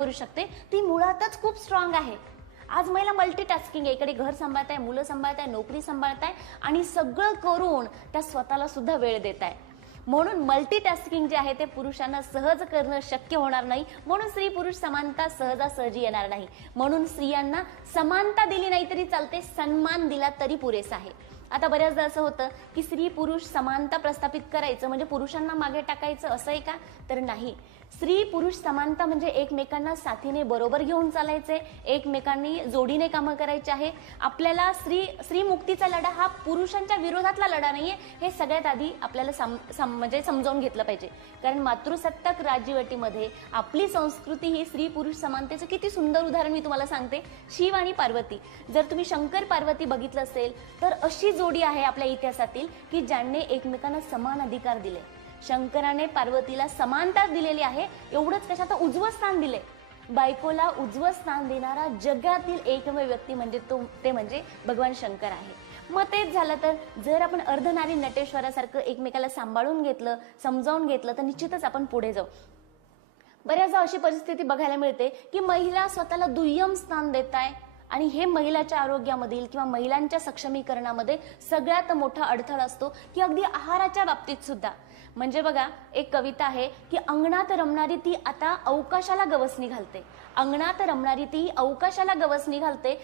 करू शकते ती मुळातच खूप स्ट्रॉंग आहे. आज महिला मल्टीटास्किंग आहे, इकडे घर सांभाळताय, मुलं सांभाळताय, नोकरी सांभाळताय आणि सगळं करून त्या स्वतःला सुद्धा वेळ देत आहे. म्हणून मल्टीटास्किंग जे आहे ते पुरुषांना सहज करणं शक्य होणार नाही. म्हणून स्त्री पुरुष समानता सहजासहजी येणार नाही. म्हणून स्त्रियांना समानता दिली नाही तरी चालते, सन्मान दिला तरी पुरेसा आहे. आता बऱ्याचदा असं होतं की स्त्री पुरुष समानता प्रस्थापित करायचं म्हणजे पुरुषांना मागे टाकायचं, असं आहे का? तर नाही. स्त्री पुरुष समानता म्हणजे एकमेकांना साथीने बरोबर घेऊन चालायचे, एकमेकांनी जोडीने कामं करायचे आहे. आपल्याला स्त्री मुक्तीचा लढा हा पुरुषांच्या विरोधातला लढा नाहीये, हे सगळ्यात आधी आपल्याला म्हणजे समजावून घेतलं पाहिजे. कारण मातृसत्ताक राज्यवटीमध्ये आपली संस्कृती ही स्त्री पुरुष समानतेचं किती सुंदर उदाहरण मी तुम्हाला सांगते. शिव आणि पार्वती, जर तुम्ही शंकर पार्वती बघितलं असेल तर अशी जोडी आहे आपल्या इतिहासातील की ज्यांनी एकमेकांना समान अधिकार दिले. शंकराने पार्वतीला समानता दिलेली आहे. एवढंच कशा, तर उजवं स्थान दिले. बायकोला उजवं स्थान देणारा जगातील एकमेव व्यक्ती म्हणजे ते म्हणजे भगवान शंकर आहे. मग तेच झालं तर जर आपण अर्धनारी नटेश्वरासारखं एकमेकाला सांभाळून घेतलं, समजावून घेतलं तर निश्चितच आपण पुढे जाऊ. बऱ्याचदा अशी परिस्थिती बघायला मिळते की महिला स्वतःला दुय्यम स्थान देत आहे आणि हे महिलाच्या आरोग्यामधील किंवा महिलांच्या सक्षमीकरणामध्ये सगळ्यात मोठा अडथळा असतो की अगदी आहाराच्या बाबतीत सुद्धा. म्हणजे बघा, एक कविता आहे की अंगणात रमणारी ती आता अवकाशाला गवसणी घालते. अंगणात रमणारी ती अवकाशाला गवसणी घालते.